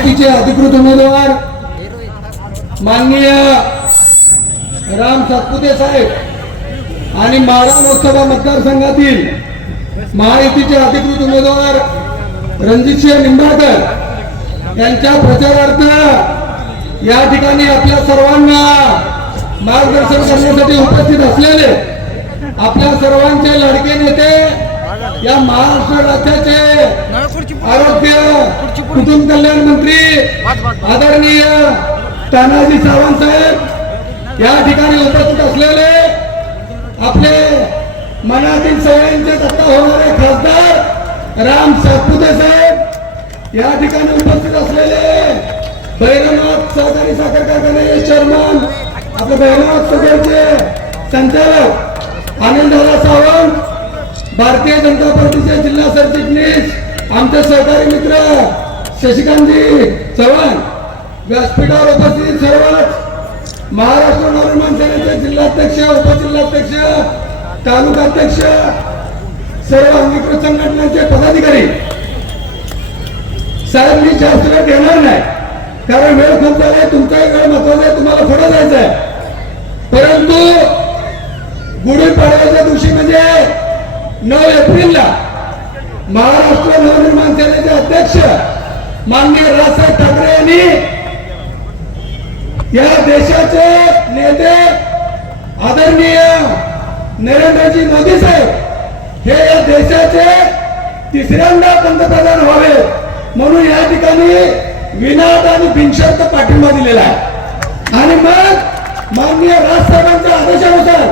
महायुतीचे अधिकृत उमेदवार माननीय राम सातपुते साहेब आणि माळा लोकसभा मतदारसंघातील महायुतीचे अधिकृत उमेदवार रणजितसिंह निंबाळकर यांच्या प्रचारार्थ या ठिकाणी आपल्या सर्वांना मार्गदर्शन करण्यासाठी उपस्थित असलेले आपल्या सर्वांचे लाडके नेते या महाराष्ट्र राज्याचे आरोग्य कुटुंब कल्याण मंत्री आदरणीय तानाजी सावंत साहेब या ठिकाणी उपस्थित असलेले आपले मनातील सगळ्यांचे दत्ता होणारे खासदार राम सातपुते साहेब या ठिकाणी उपस्थित असलेले भैरवनाथ सहकारी साखर कारखान्याचे चेअरमन आपले भैरवनाथ सगळचे संचालक आनंददादा सावंत भारतीय जनता पार्टीचे जिल्हा सरचिटणीस आमचे सहकारी मित्र शशिकांतजी चव्हाण. व्यासपीठावर उपस्थित सर्वच महाराष्ट्र नवनिर्माण सेनेचे जिल्हाध्यक्ष उपजिल्हाध्यक्ष तालुकाध्यक्ष सर्व अंगीकृत संघटनांचे पदाधिकारी. साहेब मी जास्त वेळ घेणार नाही. कारण वेळ खूप झालाय तुमचाही वेळ महत्त्वाचा आहे तुम्हाला पुढे जायचं आहे परंतु गुढीपाडव्याच्या दिवशी म्हणजे नऊ एप्रिलला महाराष्ट्र नवनिर्माण सेनेचे अध्यक्ष माननीय राजसाहेब ठाकरे यांनी या देशाचे नेते आदरणीय नरेंद्रजी मोदी साहेब हे या देशाचे तिसऱ्यांदा पंतप्रधान व्हावे म्हणून या ठिकाणी विनाद आणि बिनशर्त पाठिंबा दिलेला आहे. आणि मग माननीय राजसाहेबांच्या आदेशानुसार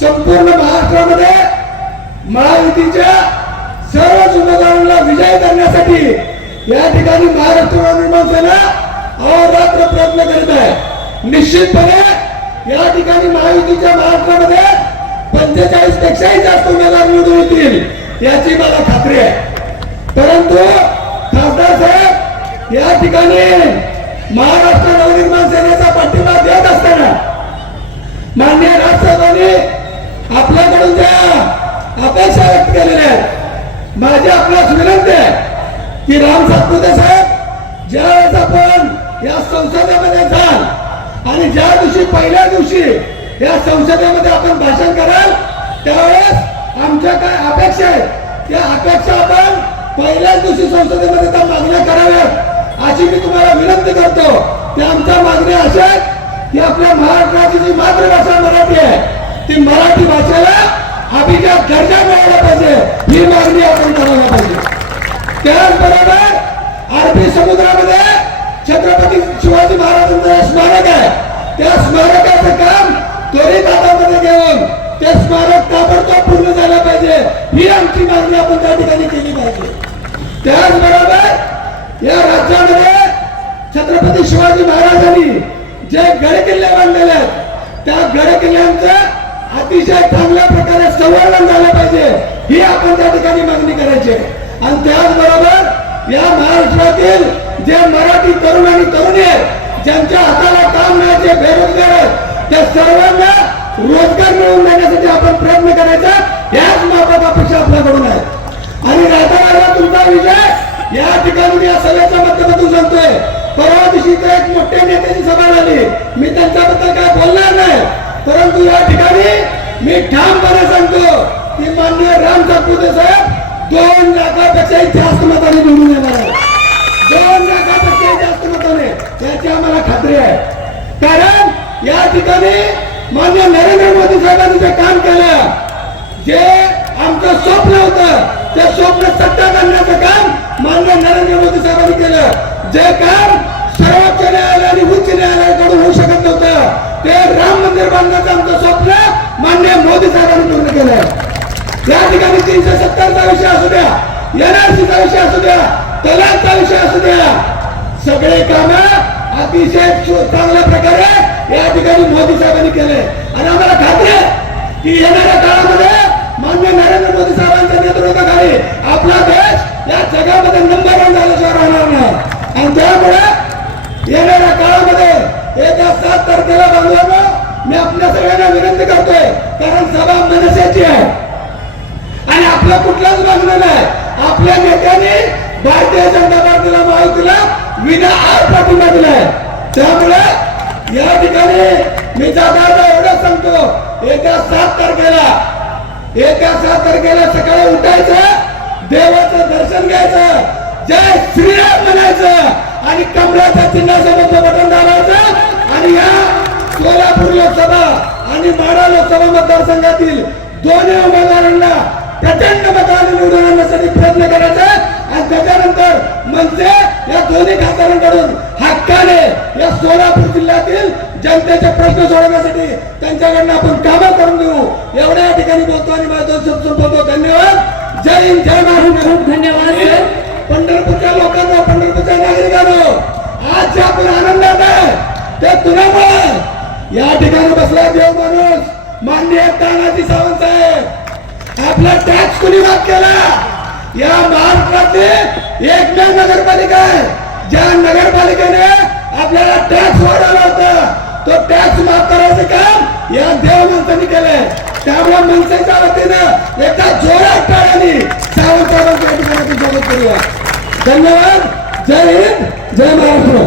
संपूर्ण महाराष्ट्रामध्ये महायुतीच्या सर्वच उमेदवारांना विजय करण्यासाठी या ठिकाणी महाराष्ट्र नवनिर्माण सेना अहोरात्र प्रयत्न करीत आहे. निश्चितपणे या ठिकाणी महायुतीच्या महाराष्ट्रामध्ये पंचेचाळीस पेक्षाही जास्त उमेदवार निवडून येतील याची मला खात्री आहे. परंतु खासदार साहेब या ठिकाणी महाराष्ट्र नवनिर्माण सेनेचा पाठिंबा देत असताना मान्य राजसाहेबांनी आपल्याकडून ज्या अपेक्षा व्यक्त केलेल्या आहेत. माझी आपल्यास विनंती आहे की राम सातपुते साहेब ज्यावेळेस आपण या संसदेमध्ये जाल आणि ज्या दिवशी पहिल्या दिवशी या संसदेमध्ये आपण भाषण कराल त्यावेळेस आमच्या काय अपेक्षा आहेत? त्या अपेक्षा आपण पहिल्याच दिवशी संसदेमध्ये त्या मागण्या कराव्यात अशी मी तुम्हाला विनंती करतो. त्या आमच्या मागण्या अशा आहेत की आपल्या महाराष्ट्राची जी मातृभाषा मराठी आहे ती मराठी भाषेला अभिजात दर्जा मिळाला पाहिजे. ही मागणी आपण करायला पाहिजे. त्याचबरोबर अरबी समुद्रामध्ये छत्रपती शिवाजी महाराजांचं स्मारक आहे. त्या स्मारकाचं काम त्वरित हातामध्ये घेऊन ते स्मारक ताबडतोब पूर्ण झालं पाहिजे. ही आमची मागणी आपण त्या ठिकाणी केली पाहिजे. त्याचबरोबर या राज्यामध्ये छत्रपती शिवाजी महाराजांनी जे गड किल्ले बांधलेले आहेत त्या गड किल्ल्यांचं अतिशय चांगल्या प्रकारे संवर्धन झालं पाहिजे. ही आपण त्या ठिकाणी मागणी करायची आणि त्याचबरोबर या महाराष्ट्रातील जे मराठी तरुण आणि तरुणी आहेत ज्यांच्या हाताला काम नाही जे बेरोजगार आहेत त्या सर्वांना रोजगार मिळवून देण्यासाठी आपण प्रयत्न करायचा. याच माफक अपेक्षा आपल्याकडून आहे. आणि राहता तुमचा विजय या ठिकाणी या सगळ्याच्या माध्यमातून सांगतोय. परवा दिवशी एक मोठ्या नेत्याची सभा झाली. मी त्यांच्याबद्दल काय बोलणार नाही. परंतु या ठिकाणी मी ठामपणे सांगतो की माननीय राम सातपुते साहेब दोन लाखापेक्षा जास्त मताने निवडून येणार आहे दोन लाखापेक्षा जास्त मताने याची आम्हाला खात्री आहे. कारण या ठिकाणी मान्य नरेंद्र मोदी साहेबांनी जे काम केलं जे आमचं स्वप्न होतं ते स्वप्न सत्ता करण्याचं काम मान्य नरेंद्र मोदी साहेबांनी केलं. जे काम सर्वोच्च न्यायालय आणि उच्च न्यायालयाकडून होऊ शकत नव्हतं. ते राम मंदिर बांधण्याचं आमचं स्वप्न मान्य मोदी साहेबांनी पूर्ण केलं या ठिकाणी तीनशे सत्तरचा विषय असू द्या एनआरसीचा विषय असू द्या तलाकचा विषय असू द्या. सगळे काम अतिशय चांगल्या प्रकारे या ठिकाणी मोदी साहेबांनी केले आणि आम्हाला खात्री आहे की येणाऱ्या काळामध्ये मान्य नरेंद्र मोदी साहेबांच्या नेतृत्वाखाली आपला देश या जगामध्ये नंबर वन झाल्याशिवाय राहणार नाही. आणि त्यामुळे येणाऱ्या काळामध्ये येत्या सात तारखेला बांधवानो मी आपल्या सगळ्यांना विनंती करतोय कारण सभा मनसेची आहे. आणि आपलं कुठलाच मागणं नाही. आपल्या नेत्याने भारतीय जनता पार्टीला महायुतीला विना आड पाठिंबा दिलाय. त्यामुळे या ठिकाणी मी जाता एवढं सांगतो येत्या सात तारखेला येत्या सात तारखेला सकाळी उठायचं देवाचं दर्शन घ्यायचं जय श्रीराम म्हणायचं आणि कमळाच्या चिन्हासोबत बटन दाबायचं आणि या सोलापूर लोकसभा आणि माडा लोकसभा मतदारसंघातील दोन्ही उमेदवारांना प्रचंड मताने निवडून आणण्यासाठी प्रयत्न करायचा आणि त्याच्यानंतर म्हणजे या दोन्ही खासदारांकडून हक्काने या सोलापूर जिल्ह्यातील जनतेचे प्रश्न सोडवण्यासाठी त्यांच्याकडनं आपण कामं करून घेऊ. एवढ्या या ठिकाणी बोलतो आणि माझा दोन शब्द संपवतो. धन्यवाद. जय हिंद जय महाराष्ट्र. खूप धन्यवाद पंढरपूरच्या लोकांना पंढरपूरच्या नागरिकांनो आज जे आपण आनंदात आहे ते तुझ्यामुळे या ठिकाणी बसला देव माणूस. माननीय तानाजी सावंत साहेब आपला टॅक्स कुणी माफ केला? या महाराष्ट्रातली एकमेव नगरपालिका आहे. ज्या नगरपालिकेने आपल्याला टॅक्स वाढवला होता तो टॅक्स माफ करायचं काम या देव माणसांनी केलंय. त्यामुळे मनसेच्या वतीनं एका जोरात टाळ्याने सावंत साहेबांच्या ठिकाणी स्वागत करूया. धन्यवाद. जय हिंद. जय महाराष्ट्र.